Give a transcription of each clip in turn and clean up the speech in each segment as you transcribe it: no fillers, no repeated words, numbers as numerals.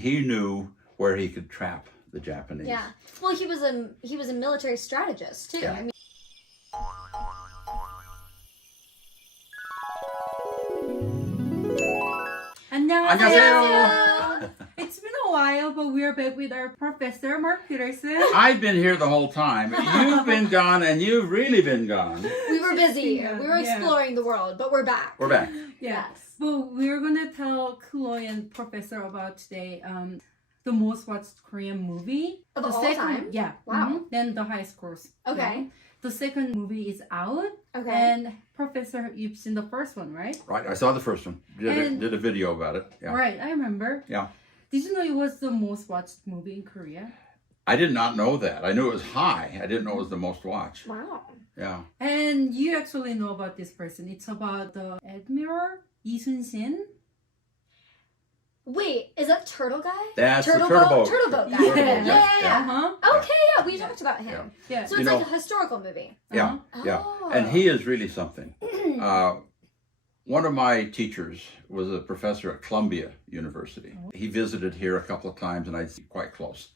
he knew where he could trap the Japanese. Yeah. Well, he was a military strategist too. Yeah. I mean, 안녕하세요. It's been a while, but we're back with our professor, Mark Peterson. I've been here the whole time. You've been gone, and you've really been gone. we were busy. Yeah. We were exploring the world, but we're back. We're back. Yeah. Yes. Well, we're gonna tell Chloe and Professor about today the most watched Korean movie. Of the all second, time? Yeah. Wow. Then the high scores. Okay. The second movie is out. Okay. And Professor, you've seen the first one, right? Right, I saw the first one. Did a video about it. Yeah. Right, I remember. Yeah. Did you know it was the most watched movie in Korea? I did not know that. I knew it was high. I didn't know it was the most watched. Wow. Yeah. And you actually know about this person. It's about the admiral, Yi Sunsin. Wait, is that turtle guy? That's turtle the turtle boat. Turtle boat guy. Turtle boat, Yeah. Uh-huh. Okay, yeah, we talked about him. Yeah. So You it's know- like a historical movie. Yeah, yeah. Oh. And he is really something. One of my teachers was a professor at Columbia University. He visited here a couple of times, and I'd quite close.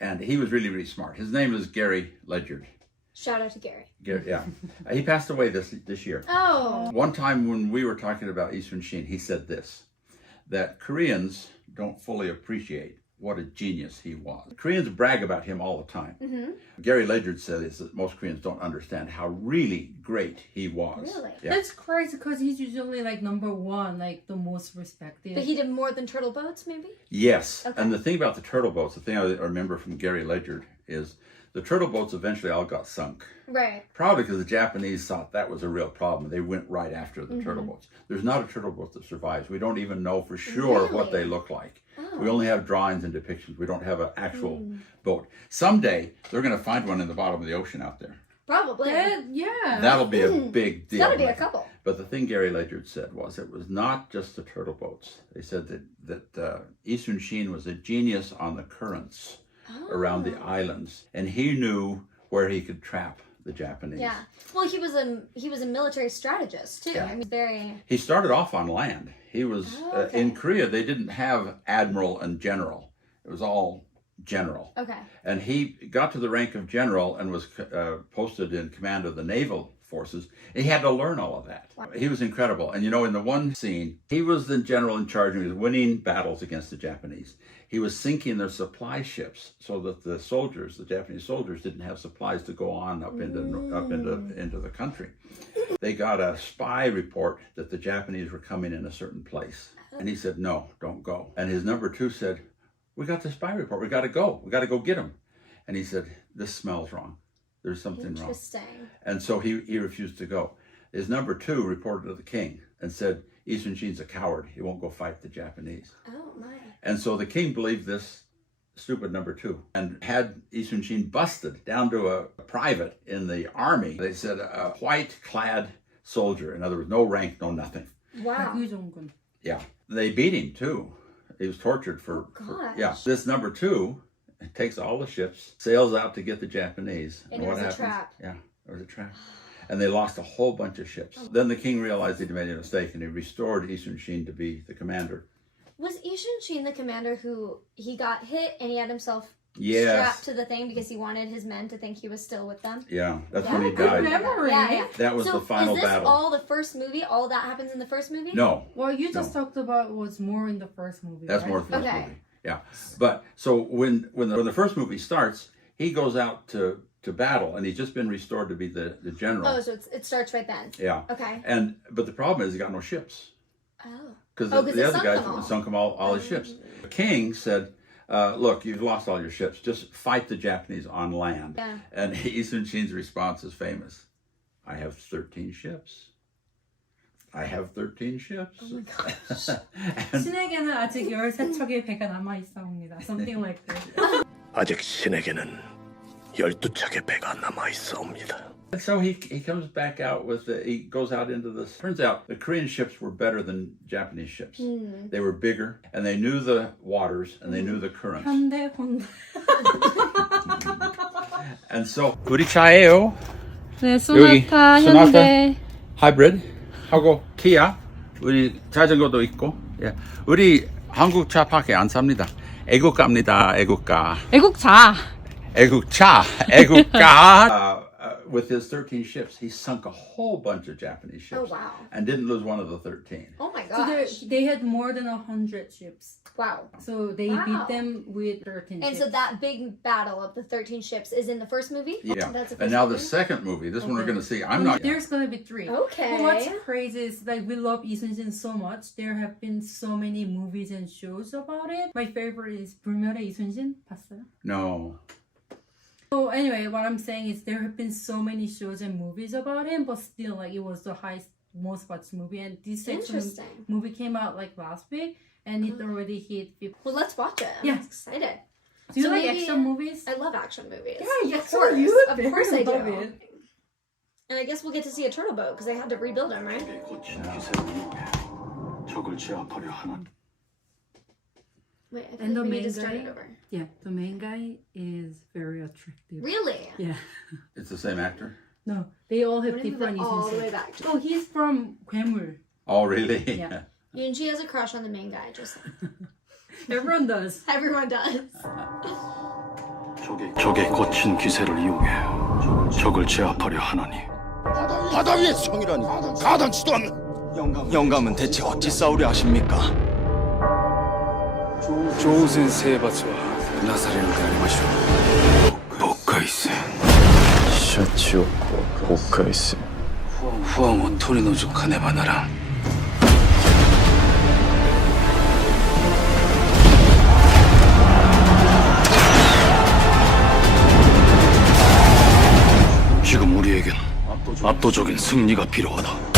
And he was really, really smart. His name is Gary Ledyard. Shout out to Gary. Yeah. He passed away this year. Oh. One time when we were talking about Yi Sunsin, he said this, that Koreans don't fully appreciate what a genius he was. Koreans brag about him all the time. Mm-hmm. Gary Ledyard said is that most Koreans don't understand how really great he was. Really? Yeah. That's crazy because he's usually like number one, like the most respected. But he did more than turtle boats, maybe? Yes. Okay. And the thing about the turtle boats, the thing I remember from Gary Ledyard is the turtle boats eventually all got sunk. Right. Probably because the Japanese thought that was a real problem. They went right after the turtle boats. There's not a turtle boat that survives. We don't even know for sure what they look like. Oh. We only have drawings and depictions. We don't have an actual boat. Someday, they're going to find one in the bottom of the ocean out there. Probably. Yeah. That'll be a big deal. It's gotta be a couple. But the thing Gary Ledyard said was it was not just the turtle boats. They said that Yi Sunsin was a genius on the currents around the islands, and he knew where he could trap the Japanese. Yeah. Well, he was a military strategist too. Yeah. I mean, very. He started off on land. He was okay. in Korea. They didn't have admiral and general. It was all general. Okay. And he got to the rank of general and was posted in command of the naval forces. He had to learn all of that. Wow. He was incredible. And you know, in the one scene, he was the general in charge and he was winning battles against the Japanese. He was sinking their supply ships so that the soldiers, the Japanese soldiers, didn't have supplies to go on up into the country. They got a spy report that the Japanese were coming in a certain place. And he said, no, don't go. And his number two said, we got the spy report. We got to go. We got to go get him. And he said, this smells wrong. There's something wrong. Interesting. And so he refused to go. His number two reported to the king and said, Yi Sunsin's a coward. He won't go fight the Japanese. Oh my. And so the king believed this stupid number two and had Yi Sunsin busted down to a private in the army. They said a white-clad soldier. In other words, no rank, no nothing. Wow. Yeah. They beat him too. He was tortured for gosh. yeah. This number two takes all the ships, sails out to get the Japanese. And it was what a happens? trap. Yeah, it was a trap. And they lost a whole bunch of ships. Then the king realized he'd made a mistake and he restored Yi Sunsin to be the commander. Was Yi Sunsin the commander who he got hit and he had himself Yes. strapped to the thing because he wanted his men to think he was still with them? Yeah, that's Yeah. when he Good died. memory. Yeah. That was So the final is this battle. all the first movie? All that happens in the first movie? No, Well, you just No. talked about was more in the first movie. that's right? more the first Okay. movie. Yeah, but so when the first movie starts, he goes out to battle, and he's just been restored to be the general. Oh, so it starts right then. Yeah. Okay. But the problem is he got no ships. Oh. Because Oh, the 'cause it other sunk guys them all. sunk them all his ships. The king said, look, you've lost all your ships. Just fight the Japanese on land. Yeah. And Yi Sunsin's response is famous. I have 13 ships. I have 13 ships. Oh my gosh. And 신에게는 아직 13척의 배가 남아 있사옵니다. Something like that. 아직 신에게는 12척의 배가 남아 있사옵니다. so he comes back out he goes out into this. Turns out the Korean ships were better than Japanese ships. They were bigger and they knew the waters and they knew the currents. 현대 혼다. And so 우리 차예요. 네, 여기 소나타 소나타. 현대. 하이브리드 하고 키아 우리 자전거도 있고 예. 우리 한국 차밖에 안 삽니다. 애국가입니다. 애국가. 애국자. 애국차. 애국가. With his 13 ships, he sunk a whole bunch of Japanese ships. Oh, wow. And didn't lose one of the 13. Oh my So gosh. they had more than 100 ships. Wow. So they Wow. beat them with 13 And ships. so that big battle of the 13 ships is in the first movie? Yeah. That's the And first now the movie? second movie, this one we're Okay. going to see. I'm not. There's gonna be 3. Okay. But what's crazy is like we love Yi Sunsin so much. There have been so many movies and shows about it. My favorite is 불멸의 Yi Sunsin. 봤어요? No. So anyway, what I'm saying is there have been so many shows and movies about him, but still, like, it was the highest, most watched movie. And this section Interesting. movie came out like last week, and it already hit 50. Well, let's watch it. I'm Yeah. excited. Do you So like maybe- action movies? I love action movies. Yeah, of so course. you Of course I love do. it. And I guess we'll get to see a turtle boat because they had to rebuild them, right? 고친 기세를 이용해 적을 제압하려 하는 Wait, I And the think we main need to start guy? it over. Yeah, the main guy is very attractive. Really? Yeah. It's the same actor? No, they all have We're gonna move different it all the way issues. back. Oh, he's from 괴물. Oh, really? Yeah. Yoonji has a crush on the main guy, just Everyone does. everyone does. 적의 고친 기세를 이용해 적을 제압하려 하나니 바다 위의 성이라니 가당치도 않는 영감은 대체 어찌 싸우려 하십니까? 조우센 세바스와 나사레를 가리마시오 복카이센 샤치오코 복카이센 후아모 토리노주 카네바나라 지금 우리에겐 압도적인 승리가 필요하다.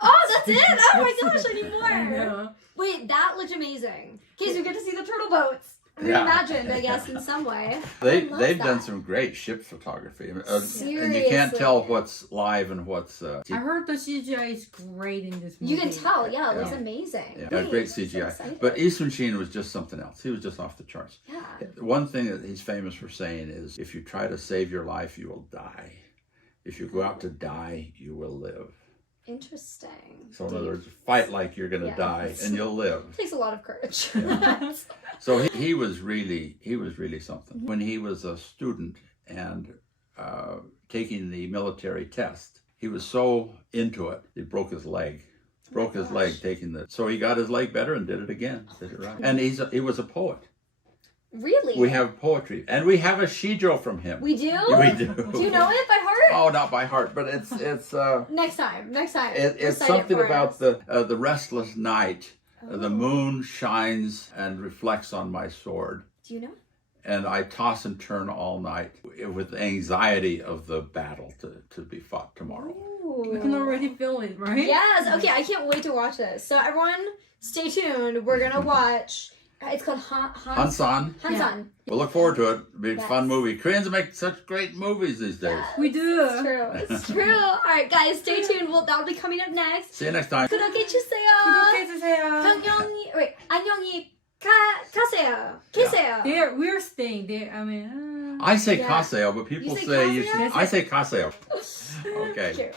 Oh, that's it! Oh my gosh, I need more! Yeah. Wait, that looked amazing. Okay, so we get to see the turtle boats. Yeah. Reimagined, I guess, in some way. They've love done that. some great ship photography. And you Seriously. can't tell what's live and what's... I heard the CGI is great in this movie. You can tell, yeah, it looks Yeah. amazing. Yeah, Wait, great I'm so CGI. excited. But Yi Sunsin was just something else. He was just off the charts. Yeah. One thing that he's famous for saying is, if you try to save your life, you will die. If you go out to die, you will live. Interesting. So in Deep. other words, fight like you're going to Yeah. die and you'll live. Takes a lot of courage. So he was really something. When he was a student and taking the military test, he was so into it, he broke his leg. Broke his leg taking the. So he got his leg better and did it again. Did it right. And he was a poet. Really? We have poetry, and we have a shijo from him. We do? We do. Do you know it by heart? Oh, not by heart, but it's Next time. it's Recite something it for about us. the restless night. The moon shines and reflects on my sword, Do you know? and I toss and turn all night with anxiety of the battle to be fought tomorrow. You can already feel it, right? Yes. Okay, I can't wait to watch this. So everyone, stay tuned. We're gonna watch. It's called HANSAN. HANSAN. We'll look forward to it. It'll be a Yes. fun movie. Koreans make such great movies these days. We do. It's true. It's true. All right, guys, stay tuned. That'll be coming up next. See you next time. 구독해주세요. 구독해주세요. 안녕히. Wait, 안녕히 가세요. 계세요. We're staying there. I mean, I say Yeah. kaseo, but people You say say you kaseo? should. I say kaseo. Okay. Cute.